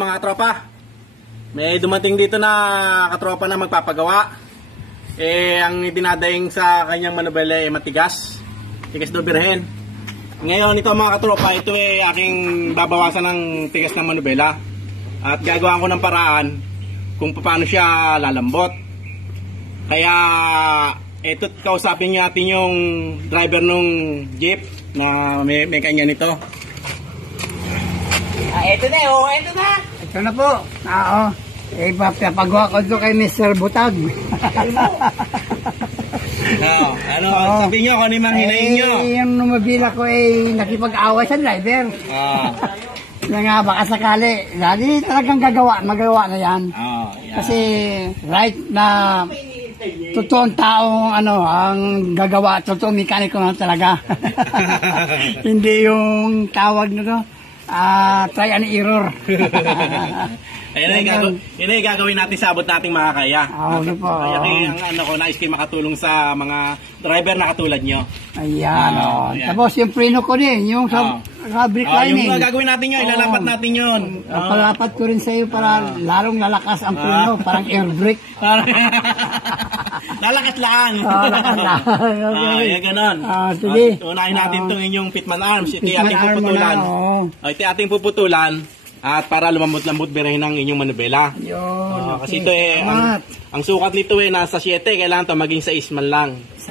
Mga tropa, may dumating dito na katropa na magpapagawa. Ang dinadaing sa kanyang manubela ay matigas. Tigas do birhen. Ngayon ito mga katropa, ito ay aking babawasan ng tigas ng manubela. At gagawin ko ng paraan kung paano siya lalambot. Kaya ito, kausapin natin yung driver ng jeep na may kanya nito. Ito na ito na. Ito na po. Oo. Papagawa ko ito kay Mr. Butag. Sabi nyo kung ano yung hinahin nyo? Yung numabila ko ay nakipag-away sa driver. Kaya nga baka sakali. Lagi talagang magawa na yan. Kasi right na totoong taong ang gagawa, totoong mekaniko na talaga. Hindi yung tawag na to. Try and error. Ayan yung gagawin natin sa abot nating makakaya. Okay po. Kaya nais kayo makatulong sa mga driver na katulad nyo. Ayan. Tapos yung preno ko din, yung sa brick lining. Yung gagawin natin yun, ilalapat natin yun. Palapat ko rin sa iyo para lalong lalakas ang preno, parang air brake. Lalakas lang. Lalakas lang. Okay. Ganon. Sige. Unahin natin itong inyong pitman arms. Ito ating puputulan. Ito ating puputulan. At para lumambot-lambot birahin ang inyong manubela. Yun. Kasi ito ang sukat nito nasa 7, kailangan ito maging 6 man lang. 6.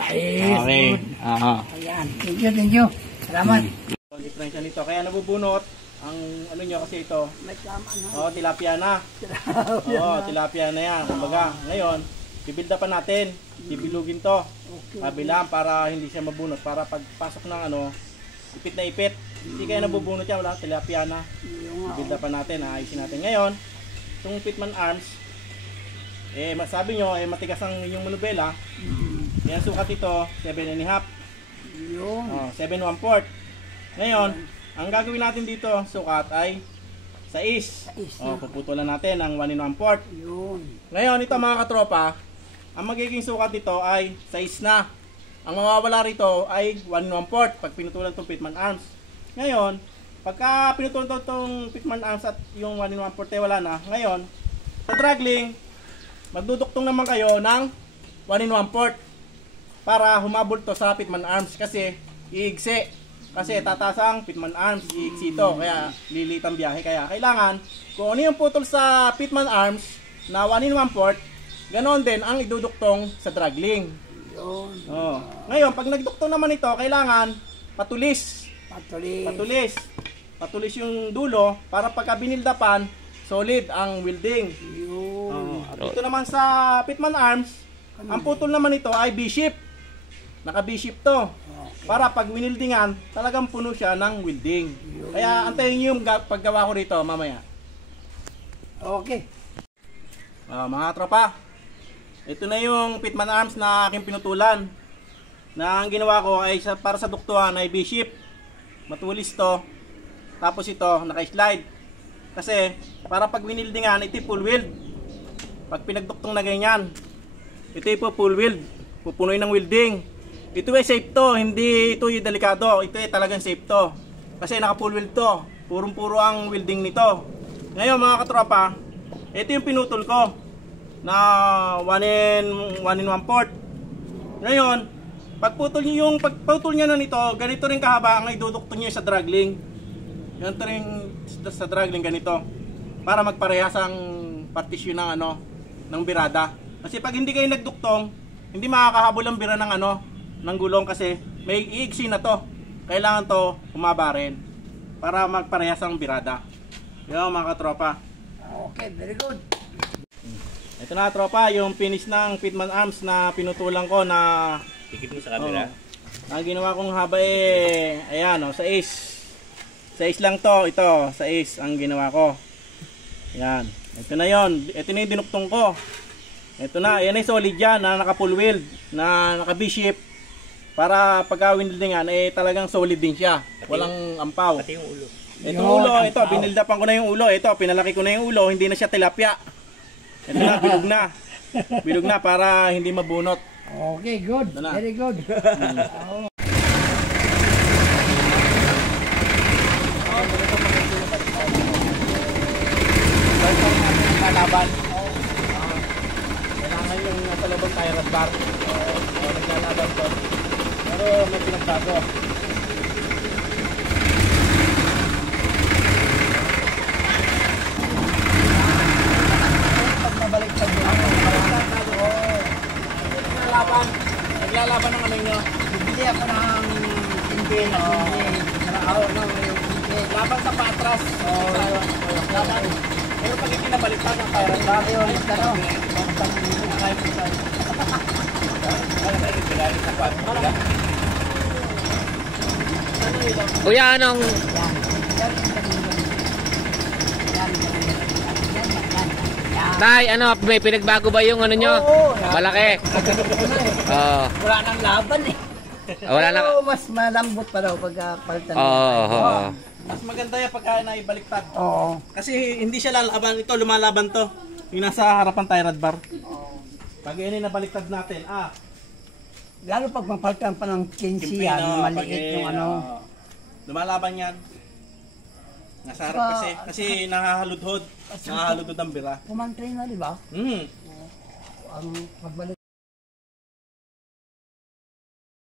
Okay. Ayan. Thank you. Salamat. Diferensya nito. Kaya nabubunot ang ano nyo kasi ito. May tama na. Tilapia na. Tilapia na yan. Kumbaga, ngayon, bibilda pa natin. Bibilugin to. Kabilang para hindi siya mabunot. Para pagpasok ng ipit na ipit. Hindi kaya nabubunot yan, wala, tilapia na. Bibilda pa natin, ayusin natin. Ngayon, itong pitman arms, masabi nyo, matigas ang inyong manubela. Kaya sukat ito, 7.5. 7.1/4. Ngayon, ang gagawin natin dito, sukat ay 6. Puputulan natin ang 1.1/4. Ngayon, ito mga katropa, ang magiging sukat dito ay 6 na. Ang mawawala rito ay 1.1/4 pag pinutulan itong pitman arms. Ngayon, pagka pinutulan itong pitman arms at yung 1.1/4 wala na, ngayon, sa dragling, magduduktong naman kayo ng 1.1/4 para humabol to sa pitman arms kasi iigsi. Kasi tataas ang pitman arms, iigsi ito, kaya lilit ang biyahe. Kaya kailangan, kung ano yung putol sa pitman arms na 1.1/4, ganon din ang iduduktong sa dragling. Ngayon, pag nagduktong naman ito, kailangan patulis yung dulo para pagka binildapan, solid ang welding. Dito naman sa pitman arms, ang putol naman ito ay B-shape. Naka B-shape to. Para pag winildingan, talagang puno siya ng welding. Kaya antayin niyo yung paggawa ko rito mamaya. Okay. Mga tropa, ito na yung pitman arms na aking pinutulan. Na ang ginawa ko ay para sa duktuhan ay B-shape. Matulis to. Tapos ito, naka-slide. Kasi, para pag winildingan, ito full weld. Pag pinagduktong na ganyan, ito po full weld. Pupunoy ng welding. Ito ay safe to, hindi ito yung delikado. Ito ay talagang safe to. Kasi naka-full weld to. Purong-puro ang welding nito. Ngayon mga katropa, ito yung pinutol ko na 1.1/4. Ngayon, pagputol niya na nito, ganito rin kahaba ang iduduktong niya sa dragling. Ganito rin sa dragling ganito. Para magparehas ang partisyon ng ng birada. Kasi pag hindi kayo nagduktong, hindi makakahabol ang bira ng ng gulong kasi may iigsi na to. Kailangan to humaba rin para magparehas ang birada. Yan mga katropa. Okay, very good. Ito na tropa, yung finish ng pitman arms na pinutulan ko na Tikit mo sa camera. Ang ginawa kong haba ayan 6 lang to, ito 6 ang ginawa ko. Yan, ito na yon, ito na yung dinuktong ko. Ito na, yan ay solid yan na naka full weld, na naka B-shape. Para pagka winildingan talagang solid din siya, walang ampaw. Pati yung ulo. Itong ulo, ito, binildapan ko na yung ulo, ito, pinalaki ko na yung ulo, hindi na siya tilapia. Ito na, bilog na para hindi mabunot. Okay, good. Very good. naglalaban. Kailangan yung nasa loob ng tie rod bar. Naglalaban to. Pero may pinagbago. Pag nabalik sa naglalaban ng ano nyo. Bibili ako ng hindi. Laban sa patras. Laban. Pero pag hindi nabaliktad ng tie rod bar, Ayun, ano? Kuya, anong Tay, ano, may pinagbago ba yung ano nyo? Oo. Malaki. Oo. Wala nang laban eh. Wala na. Pero mas malambot pa daw pag palitan. Oo. mas maganda yan pagka naibaliktad. Oo. Kasi hindi siya lalaban. Ito, lumalaban to. Yung nasa harapan tie rod bar. Pag yun ay nabaliktad natin, Lalo pag mapalitan pa ng 15 Kimpi, yan, no, maliit yung ano. lumalaban yan. Nasa harap kasi. Kasi nakahaludhod. Nakahaludhod ang bira. Pumantay na, di ba? Hmm. Ang pagbalik.